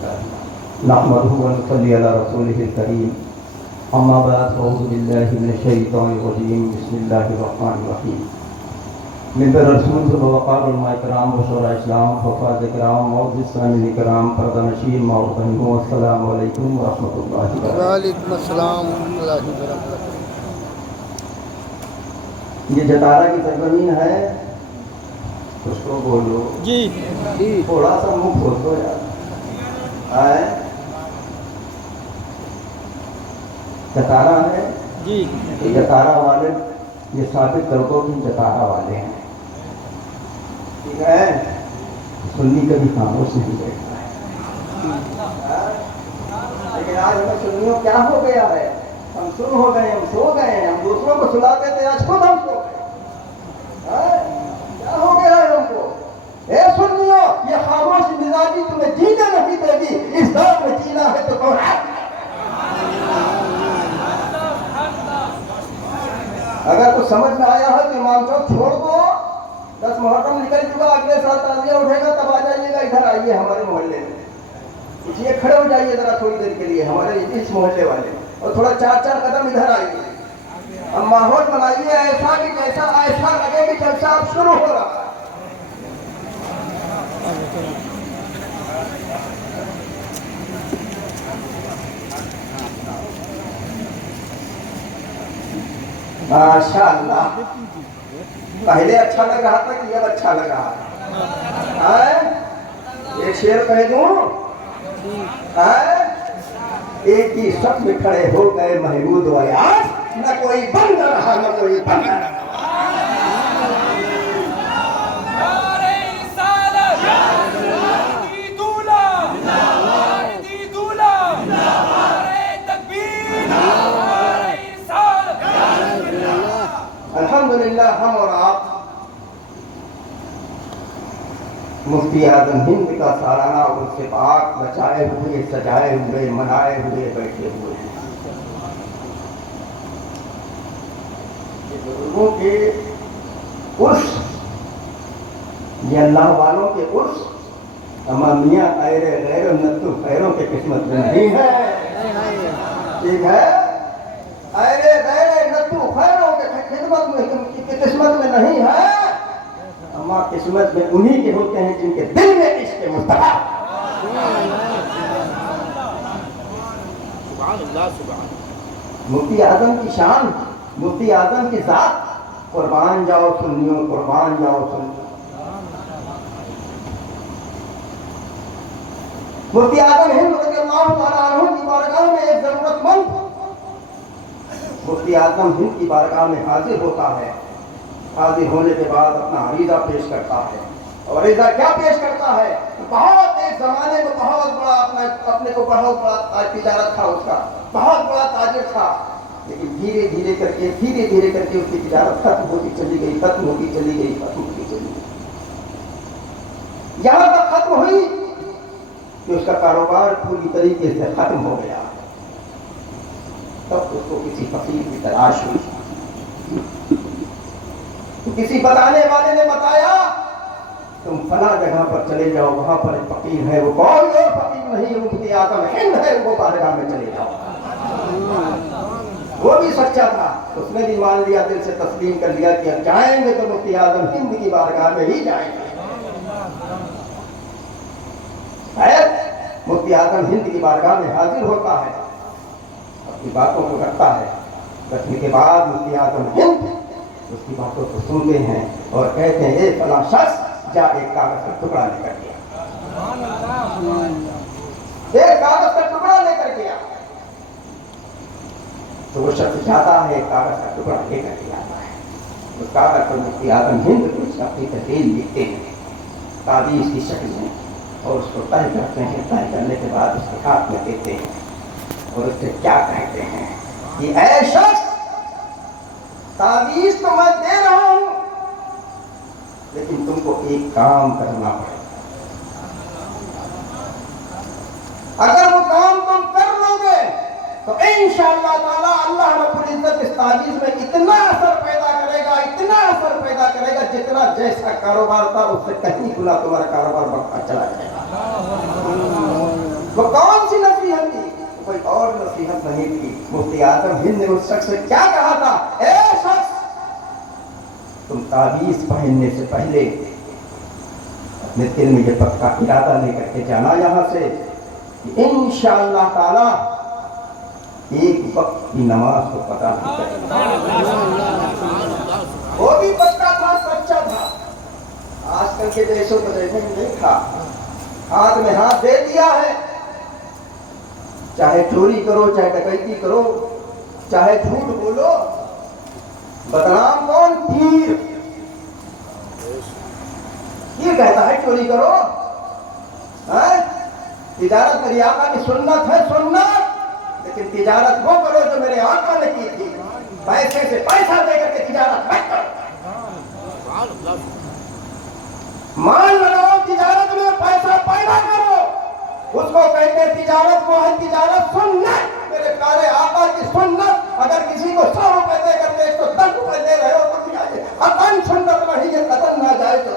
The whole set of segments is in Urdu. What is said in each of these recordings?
نحمده ونصلي على رسوله الكريم اما بعد اعوذ بالله من الشيطان الرجيم بسم الله الرحمن الرحيم منبر رسول وقار علماء کرام وشورا اسلام حفاظ کرام معزز سامعین کرام پردہ نشین ماؤ بہنوں السلام علیکم ورحمۃ اللہ وبرکاتہ۔ وعلیکم السلام ورحمۃ اللہ وبرکاتہ۔ یہ جتارا کی سرزمین ہے، کچھ تو بولو جی تھوڑا سا منہ کھول دو یار۔ جتارا ہے جی یہ جتارا والے یہ ثابت کر دو کہ جتارا والے ہیں، ٹھیک ہے؟ سنی کبھی خاموش نہیں بیٹھتا ہے، لیکن آج ہمیں سنیوں کیا ہو گیا ہے، ہم سن ہو گئے، ہم سو گئے ہیں، ہم دوسروں کو سلاتے تھے، آج خود ہم سو گئے۔ کیا ہو گیا ہے ہم کو؟ اے سنیوں، یہ خاموش مزاجی تمہیں جینے نہیں دے گی، اس دور میں جینا ہے تو کون ہے؟ اگر کچھ سمجھ میں آیا ہے تو امام صاحب چھوڑ دو، 10 محرم نکل چکا، اگلے سال تعزیہ اٹھے گا تب آ جائیے گا، ادھر آئیے ہمارے محلے میں، اس لیے کھڑے ہو جائیے ذرا تھوڑی دیر کے لیے ہمارے اس محلے والے، اور تھوڑا 4 قدم ادھر آئیے، اب ماحول بنائیے ایسا کہ جیسا ایسا لگے کہ جلسہ اب شروع ہو رہا ہے۔ ماشاءاللہ، پہلے اچھا لگ رہا تھا کہ اب اچھا لگ رہا ہے؟ ایک شعر کہہ دوں، ایک ہی صف میں کھڑے ہو گئے محمود و ایاز، نہ کوئی بندہ رہا نہ کوئی بندہ رہا۔ الحمدللہ ہم اور آپ مفتی اعظم ہند کا سالانہ عرس پاک بچائے ہوئے، سجائے ہوئے، منائے ہوئے بیٹھے ہوئے ہیں۔ یہ بزرگوں کے عرس، یہ اللہ والوں کے عرس، امامیہ غیر غیر نتو خیروں کے قسمت میں نہیں ہے، ٹھیک ہے؟ غیر غیر نتو خیروں کے خدمت میں قسمت میں نہیں ہے، اما قسمت میں انہی کے ہوتے ہیں جن کے دل میں عشق مصطفیٰ۔ مفتی اعظم کی شان، مفتی اعظم کی ذات، قربان جاؤ سنیوں، قربان جاؤ سنیوں۔ مفتی اعظم ہند رضی اللہ تعالیٰ عنہ کی بارگاہ میں ایک ضرورت مند مفتی اعظم ہند کی بارگاہ میں حاضر ہوتا ہے، حاضر ہونے کے بعد اپنا عریضہ پیش کرتا ہے، اور عریضہ کیا پیش کرتا ہے؟ بہت ایک زمانے میں بہت بڑا اپنے کو بہت بڑا تجارت تھا، اس کا بہت بڑا تاجر تھا، لیکن دھیرے دھیرے کر کے اس کی تجارت ختم ہوتی چلی گئی، ختم ہوتی چلی گئی، ختم ہوتی چلی گئی، یہاں تک ختم ہوئی کہ اس کا کاروبار پوری طریقے سے ختم ہو گیا۔ تب اس کو کسی فقیر کی تلاش ہوئی، کسی بتانے والے نے بتایا تم فلاں جگہ پر چلے جاؤ، وہاں پر ایک فقیر ہے، وہ کوئی اور فقیر نہیں، مفتی اعظم ہند ہے، وہ بارگاہ میں چلے جاؤ۔ وہ بھی سچا تھا، اس نے بھی مان لیا، دل سے تسلیم کر لیا کہ اب جائیں گے تو مفتی اعظم ہند کی بارگاہ میں ہی جائیں گے۔ مفتی اعظم ہند کی بارگاہ میں حاضر ہوتا ہے، اپنی باتوں کو رکھتا ہے، رکھنے کے بعد مفتی اعظم ہند اس کی باتوں کو سنتے ہیں اور کہتے ہیں اے فلاں شخص جا ایک کاغذ کا ٹکڑا لے کر گیا، ایک کاغذ کا ٹکڑا لے کر گیا۔ تو وہ شخص جاتا ہے، ایک کاغذ کا ٹکڑا لے کر کے آتا ہے، اس کاغذ پر مفتی اعظم ہند کچھ اپنی تحریر لکھتے ہیں تعویذ کی شکل میں، اور اس کو طے کرتے ہیں، طے کرنے کے بعد اس کے ہاتھ میں دیتے ہیں، اور اس سے کیا کہتے ہیں کہ اے شخص، تعویذ تو میں دے رہا ہوں، لیکن تم کو ایک کام کرنا پڑے گا، اگر وہ کام تم کر لو گے تو انشاءاللہ تعالی اللہ رب العزت اس تعویذ میں اتنا اثر پیدا کرے گا، اتنا اثر پیدا کرے گا، جتنا جیسا کاروبار تھا اس سے کہیں گنا تمہارا کاروبار بڑھتا چلا جائے گا۔ وہ کون سی نصیحت تھی؟ کوئی اور نصیحت نہیں تھی. مفتی اعظم ہند نے اس شخص سے کیا کہا تھا؟ اے شخص، تم تعویذ پہننے سے پہلے اپنے دل میں یہ پکا ارادہ لے کر کے جانا یہاں سے کہ انشاءاللہ تعالی ایک وقت کی نماز کو قضا نہیں کریں گے. وہ بھی پکا تھا، سچا تھا. آج کل کے دیشوں کو دیکھنے میں نہیں تھا. ہاتھ میں ہاتھ دے دیا ہے. چاہے چوری کرو، چاہے ڈکیتی کرو، چاہے جھوٹ بولو، بدنام کون؟ پیر. یہ کہتا ہے چوری کرو. تجارت میری آقا کی سنت ہے، سنت، لیکن تجارت وہ کرو جو میرے آقا نے کی تھی. پیسے سے پیسہ دے کر کے تجارت مت کرو. مان لگاؤ تجارت میں، پیسہ پیدا کرو، اس کو کہتے ہیں تجارت. وہ ہے تجارت سنت، میرے پیارے آقا کی سنت. اگر کسی کو 100 روپے دے کر کے 110 روپے دے رہے ہو تو قطعاً سنت نہیں، یہ قدم نہ جائے تو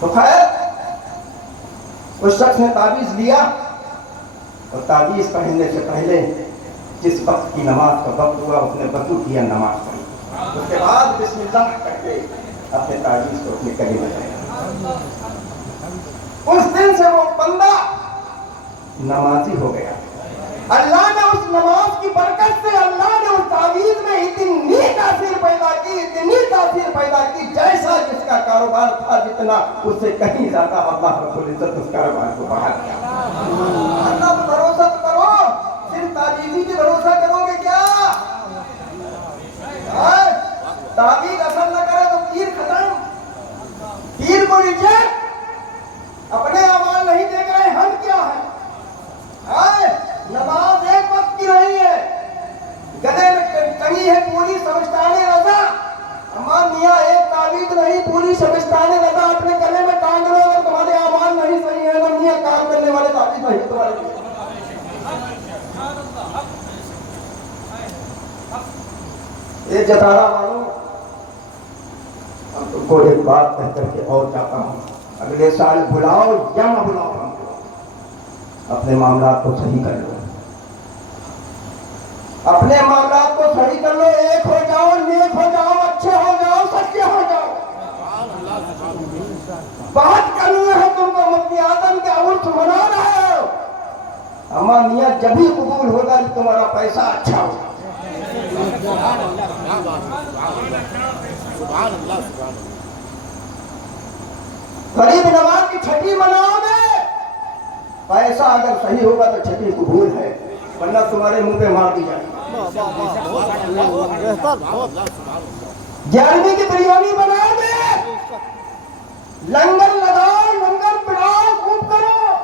تو خیر اس شخص نے تعویذ لیا اور تعویذ پہننے سے پہلے جس وقت کی نماز کا وقت ہوا اس نے وضو کیا، نماز پڑھی. اس کے بعد بسم اللہ کر کے اپنے تعویذ کو اپنے گلے میں لگایا. اس دن سے وہ بندہ نمازی ہو گیا. اللہ نے اس نماز کی برکت سے اللہ نے اس تعویذ میں اتنی تاثیر پیدا کی، اتنی تاثیر پیدا کی، جیسا جس کا کاروبار تھا جتنا اس سے کہیں زیادہ اللہ رب العزت اس کاروبار کو بڑھا دیا. اللہ پر بھروسہ کرو، صرف تعویذ کی بھروسہ کرو گے کیا؟ تعویذ اثر نہ کرے تو تیر ختم، تیر کو ریجیکٹ. اپنے اعمال نہیں دیکھ رہے، ہم کیا ہے؟ نماز ایک وقت کی نہیں ہے. گدے میں ٹنگی ہے پوری شبستان رضا. امان میاں ایک تعویذ نہیں، پوری شبستان رضا اپنے گلے میں ٹانگ لو. اگر تمہارے اعمال نہیں صحیح ہے تو میاں کام کرنے والے تعویذ نہیں تمہارے لیے. یہ جتارا والوں، ہم تم کو ایک بات کہہ کر کے اور جاتا ہوں. اگلے سال بلاؤ یا نہ بلاؤ، ہم کو اپنے معاملات کو صحیح کر لو. اپنے معاملات کو صحیح کر لو. ایک ہو جاؤ، نیک ہو جاؤ، اچھے ہو جاؤ، سچے ہو جاؤ. بات کرنا ہے تم کو. مفتی اعظم کے عرس منا رہے ہو. اما میاں جبھی قبول ہوگا کہ تمہارا پیسہ اچھا ہوگا. غریب نواز کی چھٹی مناؤ گے، پیسہ اگر صحیح ہوگا تو چھٹی قبول ہے، ورنہ تمہارے منہ پہ مار دی جائے. 11ویں کی بریانی بناؤ گے، لنگر لگاؤ، لنگر پڑاؤ، خوب کرو،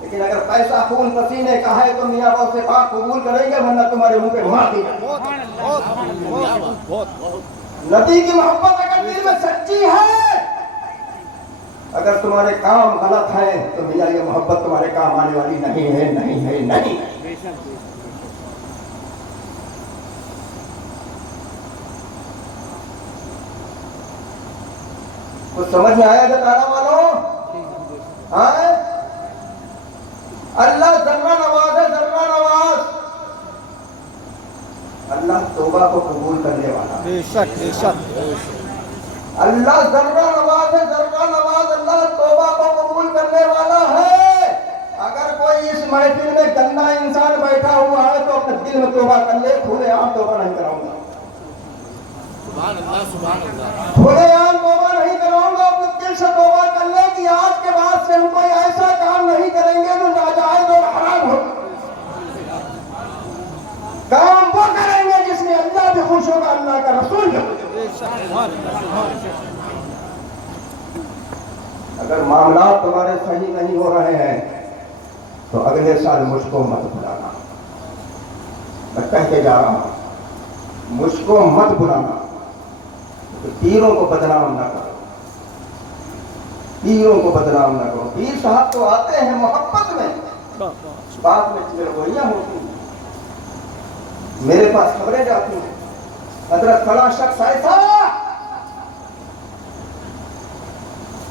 لیکن اگر پیسہ خون پسینے کا ہے تو میاں باپ سے بات قبول کریں گے، ورنہ تمہارے منہ پہ مار دی جائے. نبی کی محبت اگر دل میں سچی ہے، اگر تمہارے کام غلط ہیں تو میاں یہ محبت تمہارے کام آنے والی نہیں ہے، نہیں ہے، نہیں ہے. کچھ سمجھ میں آیا جتارا والوں؟ ہاں، اللہ ذرہ نواز ہے، ذرہ نواز. اللہ توبہ کو قبول کرنے والا. بے شک، بے شک. اللہ ذرہ نواز ہے، ذرہ نواز. اللہ توبہ کو قبول کرنے والا ہے. اگر کوئی اس محفل میں گندا انسان بیٹھا ہوا ہے تو اپنے دل میں توبہ کر لے. کھلے عام توبہ نہیں کراؤں گا. سبحان اللہ، سبحان اللہ. کھلے عام توبہ نہیں کراؤں گا. اپنے دل سے توبہ کر لے کہ آج کے بعد سے ہم کوئی ایسا کام نہیں کریں گے جو ناجائز اور حرام ہو. کام وہ کریں گے جس میں اللہ بھی خوش ہوگا، اللہ کا رسول بھی خوش ہوگا. اگر معاملات تمہارے صحیح نہیں ہو رہے ہیں تو اگلے سال مجھ کو مت بلانا. میں کہہ کے جا رہا ہوں، مجھ کو مت بلانا. پیروں کو بدنام نہ کرو، پیروں کو بدنام نہ کرو. پیر صاحب تو آتے ہیں محبت میں، بعد میں چڑوئیاں ہوتی ہیں. میرے پاس خبریں جاتی ہیں حضرت فلاں شخص ایسا،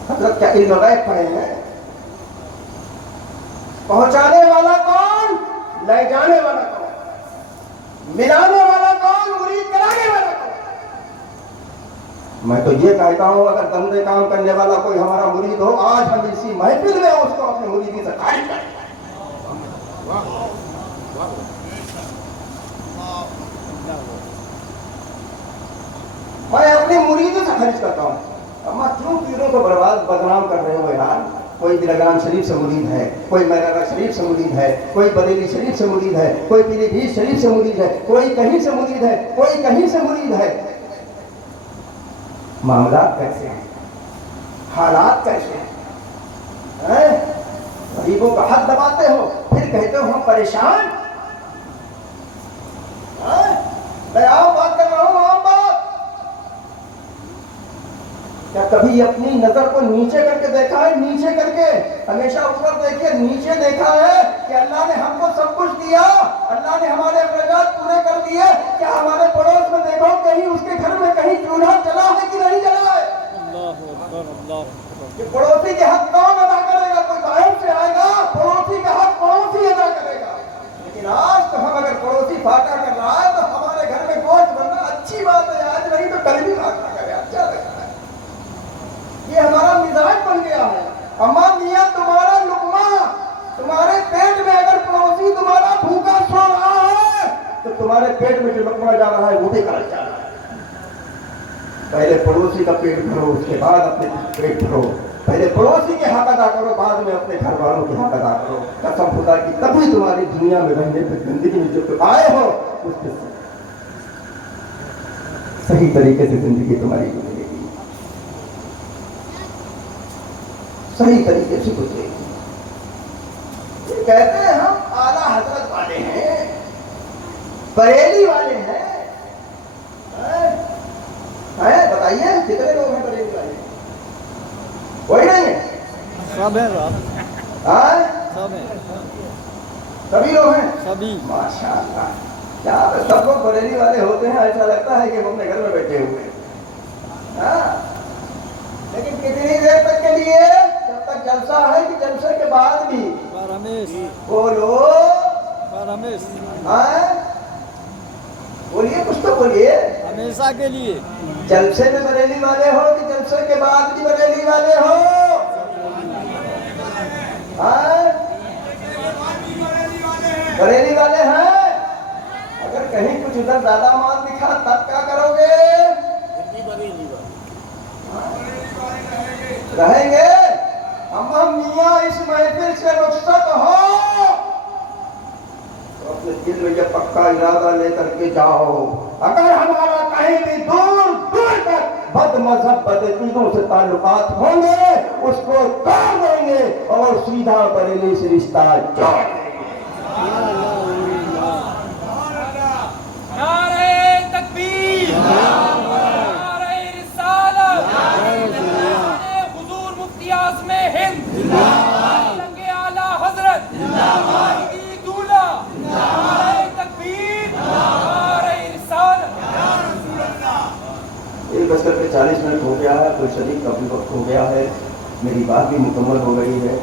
حضرت کیا علم غیب پڑھے ہیں؟ پہنچانے والا کون، لے جانے والا کون، ملانے والا کون، مرید کرانے والا کون؟ میں تو یہ کہتا ہوں اگر گندے کام کرنے والا کوئی ہمارا مرید ہو، آج ہم اسی محفل میں اس کو اپنے مریدی سے خارج کریں۔ میں اپنے مریدوں سے خارج کرتا ہوں۔ اما کیوں پیروں کو برباد بدنام کر رہے ہو یار؟ کوئی دلگرام شریف سے مرید ہے، کوئی میرا شریف سے مرید ہے، کوئی بریلی شریف سے مرید ہے، کوئی پیلی بھیت شریف سے مرید ہے، کوئی کہیں سے مرید ہے، کوئی کہیں سے مرید ہے۔ معاملات کیسے ہیں، حالات کیسے ہیں؟ غریبوں کا حق دباتے ہو، پھر کہتے ہو ہم پریشان۔ میں عام بات کر رہا ہوں، عام بات۔ کیا کبھی اپنی نظر کو نیچے کر کے دیکھا ہے؟ نیچے کر کے، ہمیشہ اوپر دیکھے، نیچے دیکھا ہے کہ اللہ نے ہم کو سب کچھ دیا، اللہ نے ہمارے اخراجات پورے کر دیے، کیا ہمارے پڑوس میں دیکھو کہیں اس کے گھر میں کہیں چولہا جلا ہے کہ نہیں جلا ہے؟ کہ پڑوسی کے حق کون ادا کرے گا؟ کوئی باہر سے آئے گا، پڑوسی کا حق پڑوسی ادا کرے گا۔ لیکن آج تو ہم اگر پڑوسی فاقہ کر رہا ہے تو ہمارے گھر میں گوشت بننا اچھی بات ہے، آج نہیں تو کل بھی فاقہ کرے، اچھا لگتا ہے۔ یہ ہمارا مزاج بن گیا ہے۔ اما میاں تمہارا لقمہ تمہارے پیٹ میں اگر پڑوسی تمہارا بھوکا سو رہا ہے تو تمہارے پیٹ میں جو لقمہ جا رہا ہے وہ بھی غلط جا رہا ہے۔ پہلے پڑوسی کا پیٹ بھرو، اس کے بعد اپنے پیٹ بھرو۔ پہلے پڑوسی کے حق ادا کرو، بعد میں اپنے گھر والوں کے حق ادا کرو۔ قسم خدا کی تبھی تمہاری دنیا میں رہنے پہ، زندگی میں جو تم آئے ہو اس کے صحیح طریقے سے زندگی تمہاری گزرے گی، صحیح طریقے سے گزرے گی۔ یہ کہتے ہیں ہم اعلیٰ حضرت والے ہیں، بریلی والے ہیں۔ بتائیے کتنے لوگ ہیں بریلی والے؟ کوئی نہیں ہے؟ سب ہیں، سب ہیں، سبھی لوگ ہیں، سبھی۔ ماشاء اللہ۔ کیا سب لوگ بریلی والے ہوتے ہیں؟ ایسا لگتا ہے کہ ہم اپنے گھر میں بیٹھے ہوئے ہیں۔ ہاں، لیکن کتنی دیر تک کے لیے؟ جب تک جلسہ ہے کہ جلسے کے بعد بھی؟ بولو، بولیے، کچھ تو بولیے۔ ہمیشہ کے لیے۔ جلسے میں بریلی والے ہو کہ جلسے کے بعد بھی بریلی والے ہو؟ بریلی والے ہیں۔ اگر کہیں کچھ ادھر زیادہ مال دکھا تب کیا کرو گے؟ رہیں گے۔ ہم میاں اس محفل سے رخصت ہو تو اپنے دل میں یہ پکا ارادہ لے کر کے جاؤ، اگر ہمارا کہیں بھی دور دور تک بد مذہب بدعقیدوں سے تعلقات ہوں گے اس کو توڑ دیں گے اور سیدھا بریلی سے رشتہ جوڑ دیں گے۔ نعرہ تکبیر، نعرہ رسالت، حضور مفتی اعظم ہند، سنگ اعلیٰ حضرت، دولہ، نعرہ تکبیر، نعرہ رسالت۔ 1:40 ہو گیا ہے، کوئی شریک کا بھی وقت ہو گیا ہے، میری بات بھی مکمل ہو گئی ہے،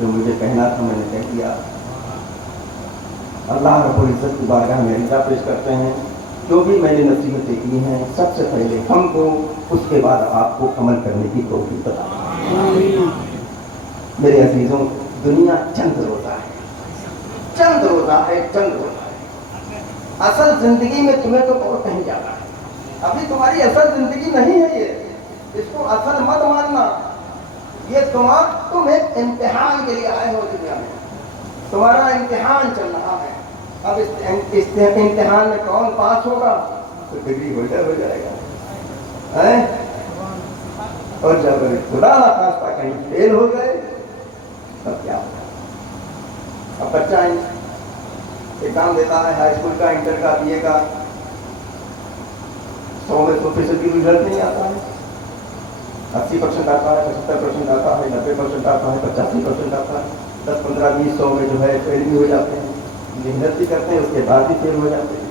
جو مجھے کہنا تھا میں نے کہہ دیا۔ اللہ رب العزت کی بارگاہ میں عرض پیش کرتے ہیں، جو بھی میں نے نصیحتیں کی ہیں سب سے پہلے ہم کو، اس کے بعد آپ کو عمل کرنے کی توفیق عطا فرمائے۔ میرے عزیزوں، دنیا چند روزہ ہے، چند روزہ ہے، چند روزہ ہے۔ اصل زندگی میں تمہیں تو اور کہیں جانا ہے، ابھی تمہاری اصل زندگی نہیں ہے یہ، اس کو اصل مت ماننا۔ یہ تم ایک امتحان کے لیے آئے ہو دنیا میں، تمہارا امتحان چل رہا ہے۔ اب اس امتحان میں کون پاس ہوگا تو ڈگری ہو جائے گا، اور جب خدا نخواستہ کہیں فیل ہو گئے تب کیا ہوگا؟ اب بچہ ایگزام دیتا ہے، ہائی اسکول کا، انٹر کا، بی اے کا، 100 میں 100% رزلٹ نہیں آتا ہے، 80% آتا ہے، 75% آتا ہے، 90% آتا ہے، 85% آتا ہے، 10 15 20 100 میں جو ہے فیل بھی ہو جاتے ہیں، محنت بھی کرتے ہیں اس کے بعد بھی فیل ہو جاتے ہیں۔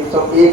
101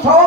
100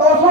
200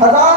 1000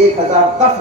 1010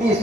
30